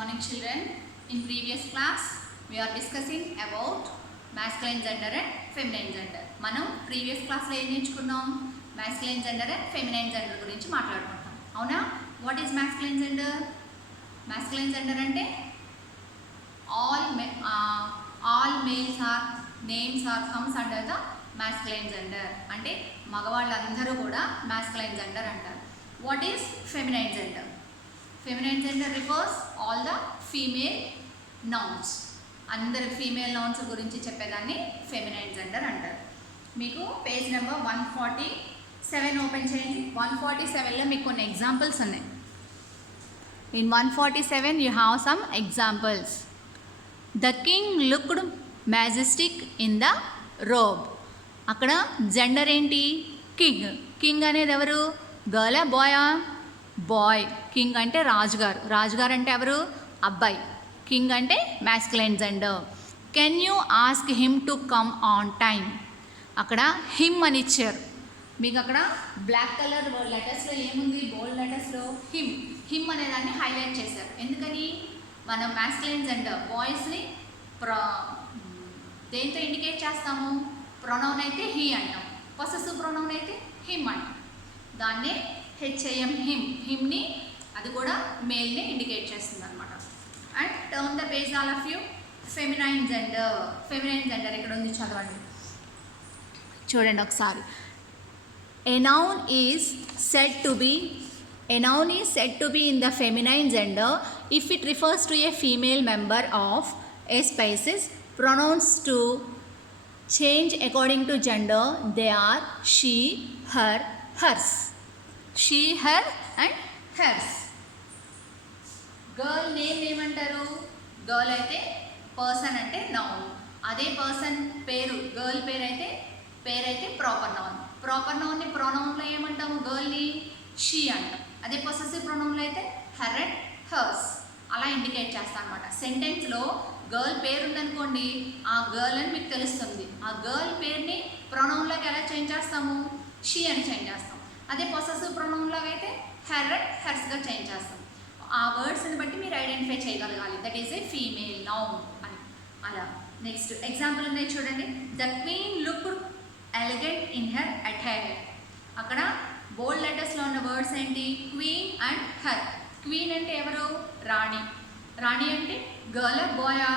morning children. In previous class we are discussing about masculine gender and feminine gender. మనం previous class లో ఏం నేర్చుకున్నాం? masculine gender and feminine gender గురించి మాట్లాడుకుంటాం. అవునా? What is masculine gender? masculine gender అంటే all males are names are comes under the masculine gender. అంటే మగవాళ్ళందరూ కూడా masculine gender అంటారు. What is feminine gender? Feminine gender refers all the female nouns. అందరు female nouns గురించి చెప్పేదాన్ని feminine gender అంటారు. మీకు page number 147 open చేయండి. 147లో మీకు కొన్ని ఎగ్జాంపుల్స్ ఉన్నాయి. In 147 you have some examples. The king looked majestic in the robe. అక్కడ జెండర్ ఏంటి? కింగ్. కింగ్ అనేది ఎవరు? గర్లా బాయా? బాయ్. కింగ్ అంటే రాజుగారు. రాజుగారు అంటే ఎవరు? అబ్బాయి. కింగ్ అంటే masculine gender. Can you ask him to come on time. అక్కడ హిమ్ అని ఇచ్చారు. మీకు అక్కడ బ్లాక్ కలర్ లెటర్స్లో ఏముంది? బోల్డ్ లెటర్స్లో హిమ్. హిమ్ అనేదాన్ని హైలైట్ చేశారు. ఎందుకని? మనం మ్యాస్కులైన్ జెండర్ బాయ్స్ని దేంతో ఇండికేట్ చేస్తాము? ప్రొనౌన్ అయితే హీ అంటాం, పొసెసివ్ ప్రొనౌన్ అయితే హిమ్ అంటాం. దాన్నే హెచ్ఐఎం హిమ్. హిమ్ని అది కూడా మేల్ని ఇండికేట్ చేస్తుంది అనమాట. And turn the page all of you. Feminine gender. Feminine gender ఇక్కడ ఉంది, చదవండి. చూడండి ఒకసారి. A noun is said to be in the feminine gender if it refers to a female member of a species. Pronouns to change according to gender. They are she, her, hers. She, her and hers. Girl name ఏమంటారు? Girl అయితే person అంటే noun. అదే person పేరు girl పేరైతే proper noun. Proper నౌన్ని ప్రొనౌన్లో ఏమంటాము? గర్ల్ని she అంటాం. అదే possessive ప్రొనౌన్లో అయితే హర్ అండ్ హర్స్ అలా ఇండికేట్ చేస్తాం అనమాట. సెంటెన్స్లో గర్ల్ పేరు ఉందనుకోండి, ఆ గర్ల్ అని మీకు తెలుస్తుంది. ఆ గర్ల్ పేరుని ప్రొనౌన్లోకి ఎలా చేంజ్ చేస్తాము? షీ అని చేంజ్ చేస్తాం. అదే పొసెసివ్ ప్రొనౌన్లో అయితే హర్ అండ్ హర్స్గా చేంజ్ చేస్తాం. ఆ వర్డ్స్ని బట్టి మీరు ఐడెంటిఫై చేయగలగాలి. That is a female noun అని. అలా నెక్స్ట్ ఎగ్జాంపుల్ ఉన్నాయి చూడండి. The queen looked elegant in her attire. అక్కడ బోల్డ్ లెటర్స్లో ఉన్న వర్డ్స్ ఏంటి? Queen and her. క్వీన్ అంటే ఎవరు? రాణి. రాణి అంటే గర్ల్ బాయా?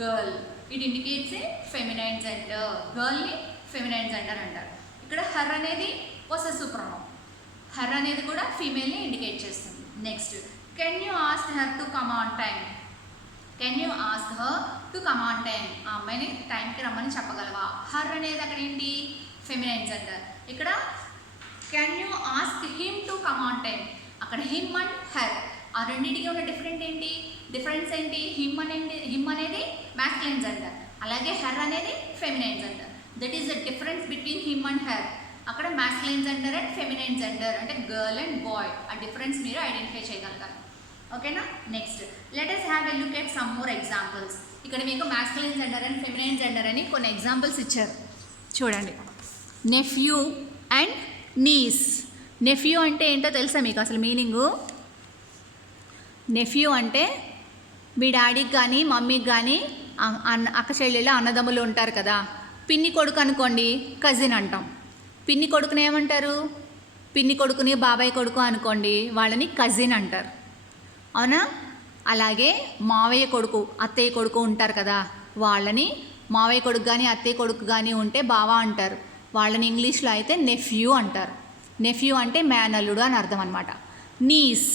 Girl. It indicates a feminine gender. గర్ల్ని ఫెమినైన్ జెండర్ అంటారు. ఇక్కడ హర్ అనేది పొసెసివ్ ప్రొనౌన్. హర్ అనేది కూడా ఫీమేల్ని ఇండికేట్ చేస్తుంది. Next, can you ask her to come on time. Can you ask her to come on time. ఆ అమ్మాయిని టైంకి రమ్మని చెప్పగలవా? హర్ అనేది అక్కడ ఏంటి? Feminine gender. ఇక్కడ can you ask him to come on time. అక్కడ హిమ్ అండ్ హర్. ఆ రెండింటికి ఉన్న డిఫరెన్స్ ఏంటి? హిమ్ అనేది మ్యాస్కులైన్ జెండర్, అలాగే హర్ అనేది feminine gender. That is the difference between him and her. అక్కడ masculine gender and feminine gender అంటే గర్ల్ అండ్ బాయ్. ఆ డిఫరెన్స్ మీరు ఐడెంటిఫై చేయగలగాలి. ఓకేనా? Next let us have a look at some more examples. ఇక్కడ మీకు masculine gender and feminine gender అని కొన్ని ఎగ్జాంపుల్స్ ఇచ్చారు. చూడండి. Nephew and knees. నెఫ్యూ అంటే ఏంటో తెలుసా మీకు అసలు మీనింగు? నెఫ్యూ అంటే మీ డాడీకి కానీ మమ్మీకి కానీ అక్క చెల్లెళ్ళు అన్నదమ్ములు ఉంటారు కదా. పిన్ని కొడుకు అనుకోండి, కజిన్ అంటాం. పిన్ని కొడుకుని ఏమంటారు? పిన్ని కొడుకుని బాబాయ్ కొడుకు అనుకోండి, వాళ్ళని కజిన్ అంటారు. అవునా? అలాగే మావయ్య కొడుకు అత్తయ్య కొడుకు ఉంటారు కదా, వాళ్ళని మావయ్య కొడుకు కానీ అత్తయ్య కొడుకు కానీ ఉంటే బావా అంటారు. వాళ్ళని ఇంగ్లీష్లో అయితే నెఫ్యూ అంటారు. నెఫ్యూ అంటే మేనల్లుడు అని అర్థం అనమాట. Knees,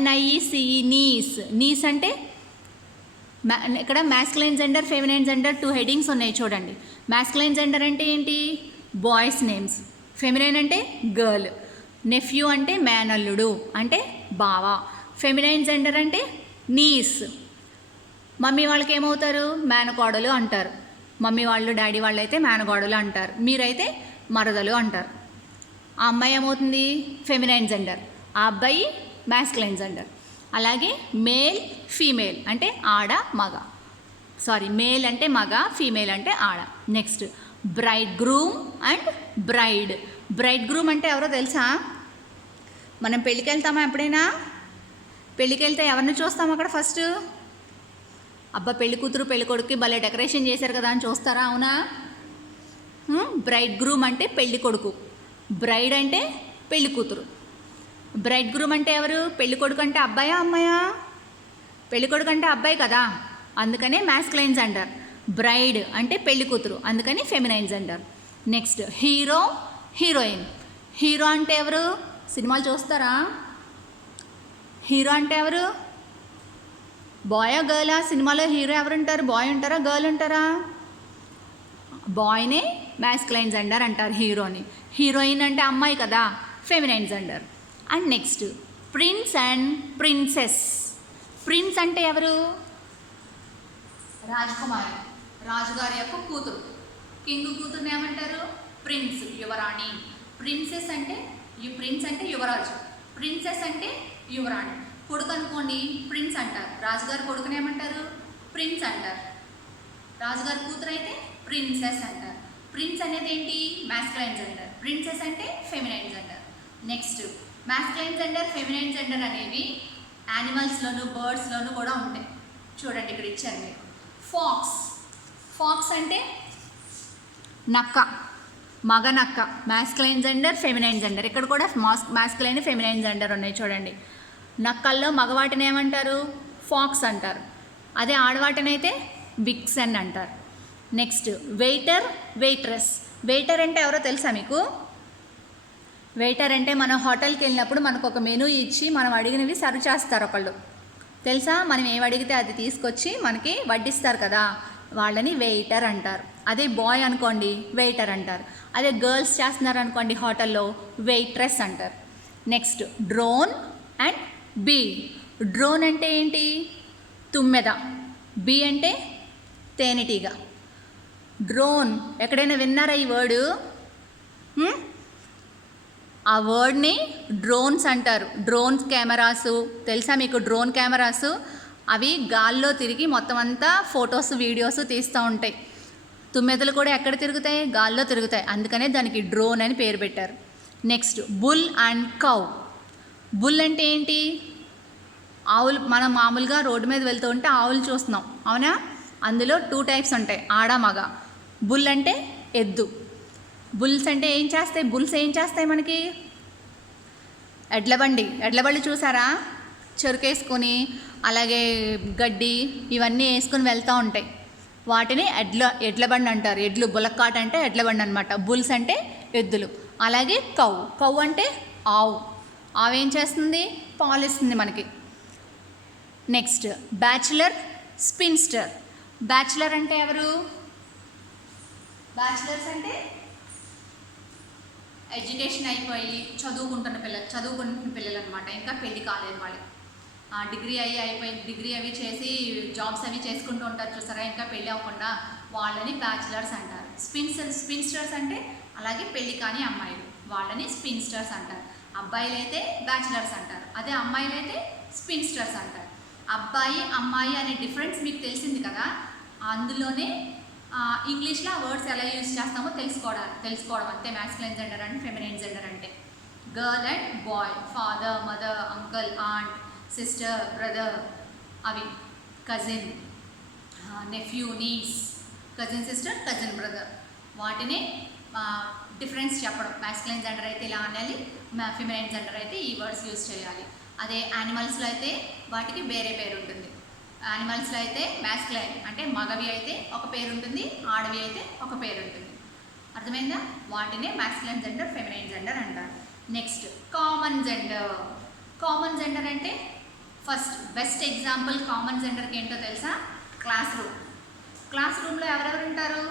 NIECE, knees. నీస్ అంటే ఇక్కడ masculine gender feminine gender 2 headings ఉన్నాయి చూడండి. మ్యాస్కులైన్ జెండర్ అంటే ఏంటి? Boys names. ఫెమినైన్ అంటే గర్ల్. నెఫ్యూ అంటే మేనల్లుడు అంటే బావా. ఫెమినైన్ జెండర్ అంటే నీస్. మమ్మీ వాళ్ళకి ఏమవుతారు? మేనకోడలు అంటారు. మమ్మీ వాళ్ళు డాడీ వాళ్ళు అయితే మేనకోడలు అంటారు. మీరైతే మరదలు అంటారు. ఆ అమ్మాయి ఏమవుతుంది? Feminine gender. ఆ అబ్బాయి మ్యాస్కులైన్ జెండర్. అలాగే మేల్ ఫీమేల్ అంటే ఆడ మగ. మేల్ అంటే మగ, ఫీమేల్ అంటే ఆడ. Next braid groom and braid. Braid groom అంటే ఎవరో తెలుసా? మనం పెళ్ళికి వెళ్తామా ఎప్పుడైనా? పెళ్ళికి వెళ్తే ఎవరిని చూస్తాం అక్కడ ఫస్ట్? అబ్బా పెళ్లి కూతురు పెళ్లి కొడుకుకి భలే డెకరేషన్ చేశారు కదా అని చూస్తారా? అవునా? బ్రైడ్ గ్రూమ్ అంటే పెళ్లి కొడుకు, బ్రైడ్ అంటే పెళ్లి కూతురు. బ్రైడ్ గ్రూమ్ అంటే ఎవరు? పెళ్లి కొడుకు అంటే అబ్బాయా అమ్మాయా? పెళ్లి కొడుకు అంటే అబ్బాయి కదా, అందుకనే మ్యాస్కులైన్ జెండర్. బ్రైడ్ అంటే పెళ్లి కూతురు, అందుకని feminine gender. Next hero, heroine. Hero అంటే ఎవరు? సినిమాలు చూస్తారా? హీరో అంటే ఎవరు? బాయా గర్లా? సినిమాలో హీరో ఎవరు ఉంటారు? బాయ్ ఉంటారా గర్ల్ ఉంటారా? బాయ్నే మ్యాస్కులైన్ జెండర్ అంటారు హీరోని. హీరోయిన్ అంటే అమ్మాయి కదా, feminine gender. And next prince and princess. Prince అంటే ఎవరు? రాజకుమారి, రాజుగారి యొక్క కూతురు. కింగ్ కూతురుని ఏమంటారు? ప్రిన్స్, యువరాణి. ప్రిన్సెస్ అంటే ప్రిన్స్ అంటే యువరాజు, ప్రిన్సెస్ అంటే యువరాణి. కొడుకు అనుకోండి ప్రిన్స్ అంటారు, రాజుగారి కొడుకుని ఏమంటారు? ప్రిన్స్ అంటారు. రాజుగారి కూతురు అయితే ప్రిన్సెస్ అంటారు. ప్రిన్స్ అనేది ఏంటి? Masculine gender. ప్రిన్సెస్ అంటే feminine gender. Next masculine gender, feminine gender అనేవి యానిమల్స్లోను బర్డ్స్లోను కూడా ఉంటాయి. చూడండి ఇక్కడ ఇచ్చారు మీకు. ఫాక్స్. ఫాక్స్ అంటే నక్క, మగ నక్క. Masculine gender, feminine gender. ఇక్కడ కూడా మ్యాస్కులైన్ ఫెమినైన్ జెండర్ ఉన్నాయి చూడండి. నక్కల్లో మగవాటిని ఏమంటారు? ఫాక్స్ అంటారు. అదే ఆడవాటినైతే విక్సెన్ అంటారు. Next waiter, waitress. వెయిటర్ అంటే ఎవరో తెలుసా మీకు? వెయిటర్ అంటే మనం హోటల్కి వెళ్ళినప్పుడు మనకు ఒక మెనూ ఇచ్చి మనం అడిగినవి సర్వ్ చేస్తారు ఒకళ్ళు, తెలుసా? మనం ఏం అడిగితే అది తీసుకొచ్చి మనకి వడ్డిస్తారు కదా, వాళ్ళని వెయిటర్ అంటారు. అదే బాయ్ అనుకోండి వెయిటర్ అంటారు. అదే గర్ల్స్ చేస్తున్నారు అనుకోండి హోటల్లో, వెయిట్రెస్ అంటారు. Next drone and bee. Drone అంటే ఏంటి? తుమ్మెద. బీ అంటే తేనెటీగ. డ్రోన్ ఎక్కడైనా విన్నారా ఈ వర్డు? ఆ వర్డ్ని డ్రోన్స్ అంటారు. డ్రోన్స్ కెమెరాసు తెలుసా మీకు? డ్రోన్ కెమెరాసు అవి గాల్లో తిరిగి మొత్తం అంతా ఫొటోస్ వీడియోస్ తీస్తూ ఉంటాయి. తుమ్మెదలు కూడా ఎక్కడ తిరుగుతాయి? గాల్లో తిరుగుతాయి, అందుకనే దానికి డ్రోన్ అని పేరు పెట్టారు. Next bull and cow. Bull అంటే ఏంటి? ఆవులు. మనం మామూలుగా రోడ్డు మీద వెళ్తూ ఉంటే ఆవులు చూస్తున్నాం, అవునా? అందులో 2 టైప్స్ ఉంటాయి, ఆడ మగ. బుల్ అంటే ఎద్దు. బుల్స్ అంటే ఏం చేస్తాయి? బుల్స్ ఏం చేస్తాయి మనకి? ఎడ్లబండి చూసారా? చెరుకేసుకొని అలాగే గడ్డి ఇవన్నీ వేసుకొని వెళ్తూ ఉంటాయి, వాటిని ఎడ్లబండి అంటారు. ఎడ్లు, బులక్కాట్ అంటే ఎడ్లబండి అనమాట. బుల్స్ అంటే ఎద్దులు. అలాగే కౌ అంటే ఆవు. ఆవు ఏం చేస్తుంది? పాలు ఇస్తుంది మనకి. Next bachelor, spinster. బ్యాచులర్ అంటే ఎవరు? బ్యాచులర్స్ అంటే ఎడ్యుకేషన్ అయిపోయి చదువుకుంటున్న పిల్లలు అనమాట. ఇంకా పెళ్లి కాలేదు వాళ్ళు. డిగ్రీ అయిపోయింది, డిగ్రీ అవి చేసి జాబ్స్ అవి చేసుకుంటూ ఉంటారు చూసారా, ఇంకా పెళ్ళి అవ్వకుండా, వాళ్ళని బ్యాచులర్స్ అంటారు. స్పిన్స్టర్స్ అంటే అలాగే పెళ్ళి కాని అమ్మాయిలు, వాళ్ళని స్పిన్స్టర్స్ అంటారు. అబ్బాయిలు అయితే బ్యాచులర్స్ అంటారు, అదే అమ్మాయిలు అయితే స్పిన్స్టర్స్ అంటారు. అబ్బాయి అమ్మాయి అనే డిఫరెన్స్ మీకు తెలిసింది కదా, అందులోనే ఇంగ్లీష్లో ఆ వర్డ్స్ ఎలా యూజ్ చేస్తామో తెలుసుకోవడం అంతే. Masculine gender and feminine gender అంటే girl and boy, father, mother, uncle, aunt, sister, brother, అవి cousin, nephew, niece, cousin sister, cousin brother, వాటిని డిఫరెన్స్ చెప్పడం. మ్యాస్కులైన్ జెండర్ అయితే ఇలా అనాలి, ఫెమినైన్ జెండర్ అయితే ఈ వర్డ్స్ యూజ్ చేయాలి. అదే యానిమల్స్లో అయితే వాటికి వేరే పేరు ఉంటుంది. యానిమల్స్లో అయితే మ్యాస్కులైన్ అంటే మగవి అయితే ఒక పేరు ఉంటుంది, ఆడవి అయితే ఒక పేరు ఉంటుంది. అర్థమైందా? వాటినే మ్యాస్కులైన్ జెండర్, ఫెమినైన్ జెండర్ అంటారు. Next common gender. Common gender అంటే ఫస్ట్ బెస్ట్ ఎగ్జాంపుల్ కామన్ జెండర్కి ఏంటో తెలుసా? Class room. క్లాస్ రూమ్లో ఎవరెవరు ఉంటారు?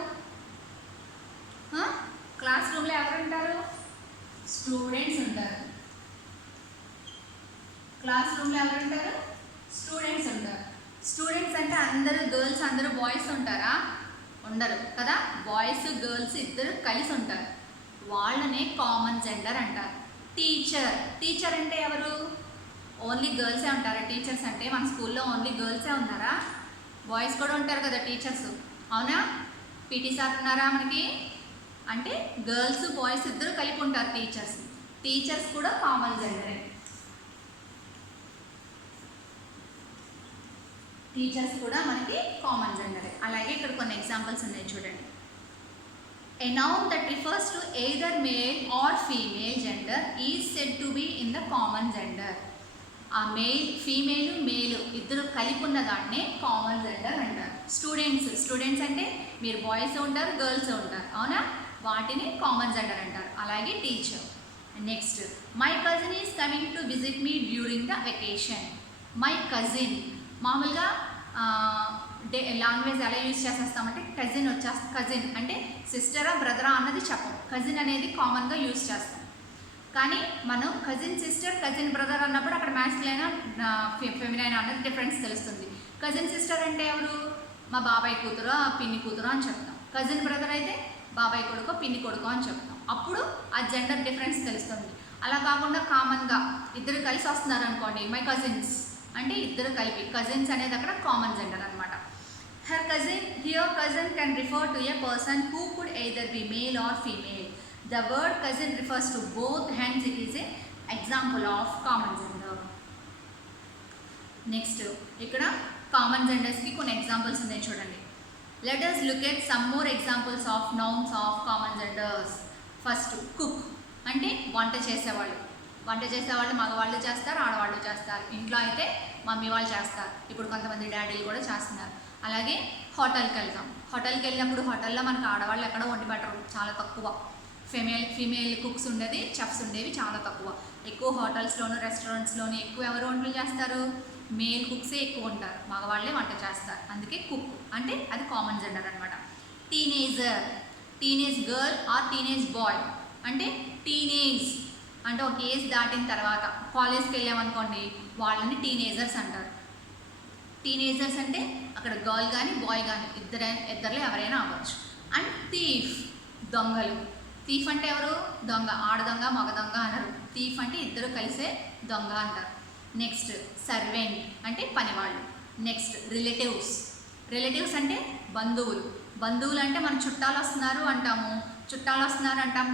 క్లాస్ రూమ్లో ఎవరు ఉంటారు? స్టూడెంట్స్ ఉంటారు. క్లాస్ రూమ్లో ఎవరు ఉంటారు? స్టూడెంట్స్ ఉంటారు. స్టూడెంట్స్ అంటే అందరూ గర్ల్స్, అందరూ బాయ్స్ ఉంటారా? ఉండరు కదా, బాయ్స్ గర్ల్స్ ఇద్దరు కలిసి ఉంటారు, వాళ్ళనే కామన్ జెండర్ అంటారు. టీచర్ అంటే ఎవరు? ఓన్లీ గర్ల్సే ఉంటారా టీచర్స్ అంటే? మన స్కూల్లో ఓన్లీ గర్ల్సే ఉన్నారా? బాయ్స్ కూడా ఉంటారు కదా టీచర్స్, అవునా? పీటీ సార్ ఉన్నారా మనకి? అంటే గర్ల్స్ బాయ్స్ ఇద్దరు కలిపి ఉంటారు టీచర్స్ కూడా కామన్ జెండరే. టీచర్స్ కూడా మనకి కామన్ జెండరే. అలాగే ఇక్కడ కొన్ని ఎగ్జాంపుల్స్ ఉన్నాయి చూడండి. A noun that refers to either male or female gender is said to be in the common gender. ఆ ఫీమేల్ మేల్ ఇద్దరు కలిపి ఉన్న దాన్నే కామన్ జెండర్ అంటారు. స్టూడెంట్స్ అంటే మీరు బాయ్స్ ఉంటారు, గర్ల్స్ ఉంటారు, అవునా, వాటిని కామన్ జెండర్ అంటారు. అలాగే teacher. Next, my cousin is coming to visit me during the vacation. My cousin మామూలుగా లాంగ్వేజ్ ఎలా యూజ్ చేసేస్తామంటే కజిన్ అంటే సిస్టరా బ్రదరా అన్నది చెప్పం. కజిన్ అనేది కామన్గా యూజ్ చేస్తాం. కానీ మనం కజిన్ సిస్టర్ కజిన్ బ్రదర్ అన్నప్పుడు అక్కడ మ్యాస్కులైనా ఫెమినైన్ అన్నది డిఫరెన్స్ తెలుస్తుంది. కజిన్ సిస్టర్ అంటే ఎవరు? మా బాబాయ్ కూతురు పిన్ని కూతురు అని చెప్తాం. కజిన్ బ్రదర్ అయితే బాబాయ్ కొడుకో పిన్ని కొడుకో అని చెప్తాం. అప్పుడు ఆ జెండర్ డిఫరెన్స్ తెలుస్తుంది. అలా కాకుండా కామన్గా ఇద్దరు కలిసి వస్తున్నారు అనుకోండి, మై కజిన్స్ అంటే ఇద్దరు కలిపి, కజిన్స్ అనేది అక్కడ కామన్ జెండర్ అనమాట. Her cousin, here cousin can refer to a person who could either be male or female. The word cousin refers to both, hence it is an example of common gender. Next, ఇక్కడ common జెండర్స్కి కొన్ని examples ఉన్నాయి చూడండి. Let us look at some more examples of nouns of common genders. First, cook అంటే వంట చేసేవాళ్ళు. మగవాళ్ళు చేస్తారు, ఆడవాళ్ళు చేస్తారు. ఇంట్లో అయితే మమ్మీ వాళ్ళు చేస్తారు. ఇప్పుడు కొంతమంది డాడీలు కూడా చేస్తున్నారు. అలాగే హోటల్కి వెళ్ళినప్పుడు హోటల్లో మనకు ఆడవాళ్ళు ఎక్కడ వండి పెట్టరు, చాలా తక్కువ. ఫీమేల్ కుక్స్ ఉండేది, చెఫ్స్ ఉండేవి చాలా తక్కువ. ఎక్కువ హోటల్స్లోను రెస్టారెంట్స్లోను ఎక్కువ ఎవరు వంటలు చేస్తారు? మేల్ కుక్సే ఎక్కువ ఉంటారు, మగవాళ్ళే వంట చేస్తారు. అందుకే కుక్ అంటే అది కామన్ జెండర్ అనమాట. Teenage girl or teenage boy అంటే టీనేజ్ అంటే ఒక ఏజ్ దాటిన తర్వాత కాలేజ్కి వెళ్ళామనుకోండి, వాళ్ళని టీనేజర్స్ అంటారు. టీనేజర్స్ అంటే అక్కడ గర్ల్ కానీ బాయ్ కానీ ఇద్దరిలో ఎవరైనా అవ్వచ్చు. అండ్ దొంగలు. థీఫ్ అంటే ఎవరు? దొంగ, ఆడదొంగ మగ దొంగ అనరు. థీఫ్ అంటే ఇద్దరు కలిసే దొంగ అంటారు. నెక్స్ట్, సర్వెంట్ అంటే పనివాళ్ళు. నెక్స్ట్, రిలేటివ్స్ అంటే బంధువులు అంటే మన చుట్టాలు వస్తున్నారు అంటాం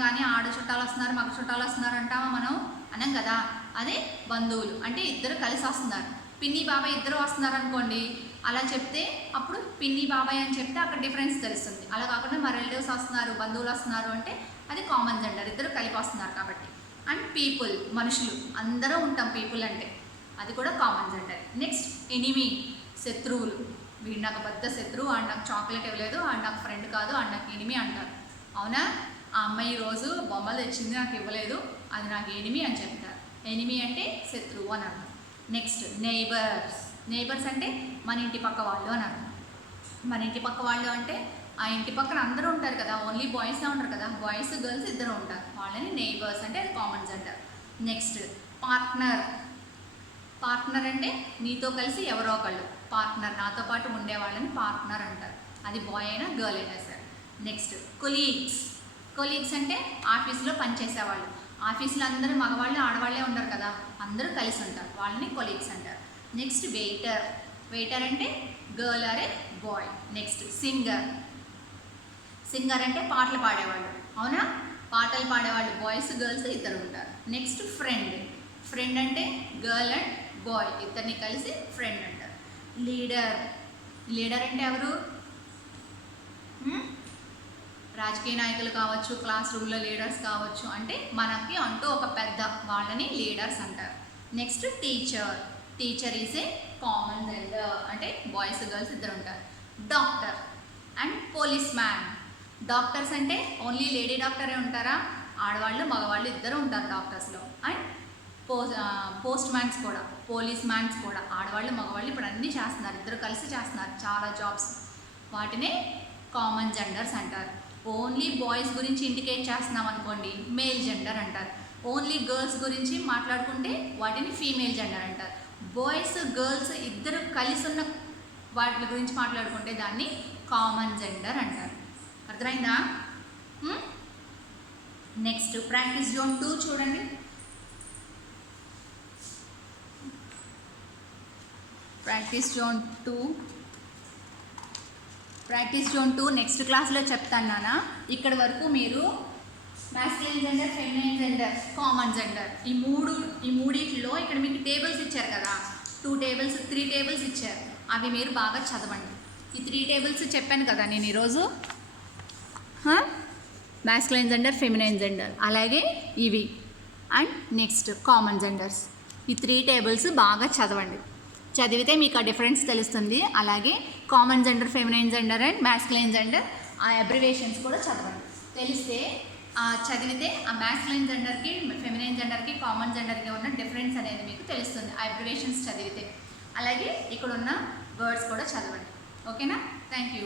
కానీ ఆడ చుట్టాలు వస్తున్నారు మగ చుట్టాలు వస్తున్నారు అంటామా మనం? అనం కదా. అదే బంధువులు అంటే ఇద్దరు కలిసి వస్తున్నారు. పిన్ని బాబాయ్ ఇద్దరు వస్తున్నారు అనుకోండి, అలా చెప్తే అప్పుడు పిన్ని బాబాయ్ అని చెప్తే అక్కడ డిఫరెన్స్ తెలుస్తుంది. అలా కాకుండా మా రిలేటివ్స్ వస్తున్నారు, బంధువులు వస్తున్నారు అంటే అది కామన్ జెండర్, ఇద్దరు కలిపి వస్తున్నారు కాబట్టి. అండ్ పీపుల్, మనుషులు, అందరూ ఉంటాం పీపుల్ అంటే, అది కూడా కామన్ జెండర్. నెక్స్ట్, ఎనిమీ, శత్రువులు. వీడు నాకు పెద్ద శత్రువు, ఆడు నాకు చాక్లెట్ ఇవ్వలేదు, ఆడు నాకు ఫ్రెండ్ కాదు, ఆడు నాకు ఎనిమీ అంటారు. అవునా? ఆ అమ్మాయి ఈరోజు బొమ్మలు తెచ్చింది నాకు ఇవ్వలేదు, అది నాకు ఎనిమీ అని చెప్తారు. ఎనిమీ అంటే శత్రువు అని అర్థం. నెక్స్ట్, నైబర్స్ అంటే మన ఇంటి పక్క వాళ్ళు అని అర్థం. మన ఇంటి పక్క వాళ్ళు అంటే ఆ ఇంటి పక్కన అందరూ ఉంటారు కదా, ఓన్లీ బాయ్సే ఉంటారు కదా, బాయ్స్ గర్ల్స్ ఇద్దరు ఉంటారు, వాళ్ళని నైబర్స్ అంటే అది కామన్ జెండర్. నెక్స్ట్, పార్ట్నర్ అంటే నీతో కలిసి ఎవరో ఒకళ్ళు, పార్ట్నర్ నాతో పాటు ఉండే వాళ్ళని పార్ట్నర్ అంటారు, అది బాయ్ అయినా గర్ల్ అయినా సరే. నెక్స్ట్, కొలీగ్స్ అంటే ఆఫీస్లో పనిచేసేవాళ్ళు. ఆఫీస్లో అందరూ మగవాళ్ళు ఆడవాళ్ళే ఉంటారు కదా, అందరూ కలిసి ఉంటారు, వాళ్ళని కొలీగ్స్ అంటారు. నెక్స్ట్, వెయిటర్ అంటే girl or a boy. Next, singer అంటే పాటలు పాడేవాళ్ళు. అవునా? పాటలు పాడేవాళ్ళు బాయ్స్ గర్ల్స్ ఇద్దరు ఉంటారు. నెక్స్ట్, ఫ్రెండ్ అంటే గర్ల్ అండ్ బాయ్ ఇద్దరిని కలిసి ఫ్రెండ్ అంటారు. లీడర్ అంటే ఎవరు? రాజకీయ నాయకులు కావచ్చు, క్లాస్ రూమ్లో లీడర్స్ కావచ్చు, అంటే మనకి అంటూ ఒక పెద్ద వాళ్ళని లీడర్స్ అంటారు. Next, teacher is a common gender, అంటే బాయ్స్ గర్ల్స్ ఇద్దరు ఉంటారు. Doctor and police man. Doctors అంటే ఓన్లీ లేడీ డాక్టరే ఉంటారా? ఆడవాళ్ళు మగవాళ్ళు ఇద్దరు ఉంటారు డాక్టర్స్లో. అండ్ పోస్ట్ మ్యాన్స్ కూడా, పోలీస్ మ్యాన్స్ కూడా ఆడవాళ్ళు మగవాళ్ళు ఇప్పుడు అన్నీ చేస్తున్నారు, ఇద్దరు కలిసి చేస్తున్నారు చాలా జాబ్స్. వాటినే కామన్ జెండర్స్ అంటారు. ఓన్లీ బాయ్స్ గురించి ఇండికేట్ చేస్తున్నాం అనుకోండి, మేల్ జెండర్ అంటారు. ఓన్లీ గర్ల్స్ గురించి మాట్లాడుకుంటే వాటిని ఫీమేల్ జెండర్ అంటారు. బాయ్స్ గర్ల్స్ ఇద్దరు కలిసి ఉన్న వాటి గురించి మాట్లాడుకుంటే దాన్ని కామన్ జెండర్ అంటారు. అర్థమైందా? నెక్స్ట్, ప్రాక్టీస్ జోన్ 2 చూడండి. ప్రాక్టీస్ జోన్ 2 నెక్స్ట్ క్లాస్లో చెప్తాను నాన్న. ఇక్కడి వరకు మీరు masculine gender, feminine gender, common gender ఈ మూడిట్లో ఇక్కడ మీకు టేబుల్స్ ఇచ్చారు కదా, త్రీ టేబుల్స్ ఇచ్చారు, అవి మీరు బాగా చదవండి. ఈ 3 టేబుల్స్ చెప్పాను కదా నేను ఈరోజు, మ్యాస్కులైన్ జెండర్, ఫెమినైన్ జెండర్, అలాగే ఇవి అండ్ నెక్స్ట్ కామన్ జెండర్స్. ఈ 3 టేబుల్స్ బాగా చదవండి. చదివితే మీకు ఆ డిఫరెన్స్ తెలుస్తుంది. అలాగే common gender, feminine gender and masculine gender ఆ అబ్రివేషన్స్ కూడా చదవండి. తెలిస్తే చదివితే ఆ మ్యాస్కులైన్ జెండర్కి, ఫెమినైన్ జెండర్కి, కామన్ జెండర్కి ఉన్న డిఫరెన్స్ అనేది మీకు తెలుస్తుంది ఆ అబ్రివేషన్స్ చదివితే. అలాగే ఇక్కడ ఉన్న వర్డ్స్ కూడా చదవండి. ఓకేనా? Thank you.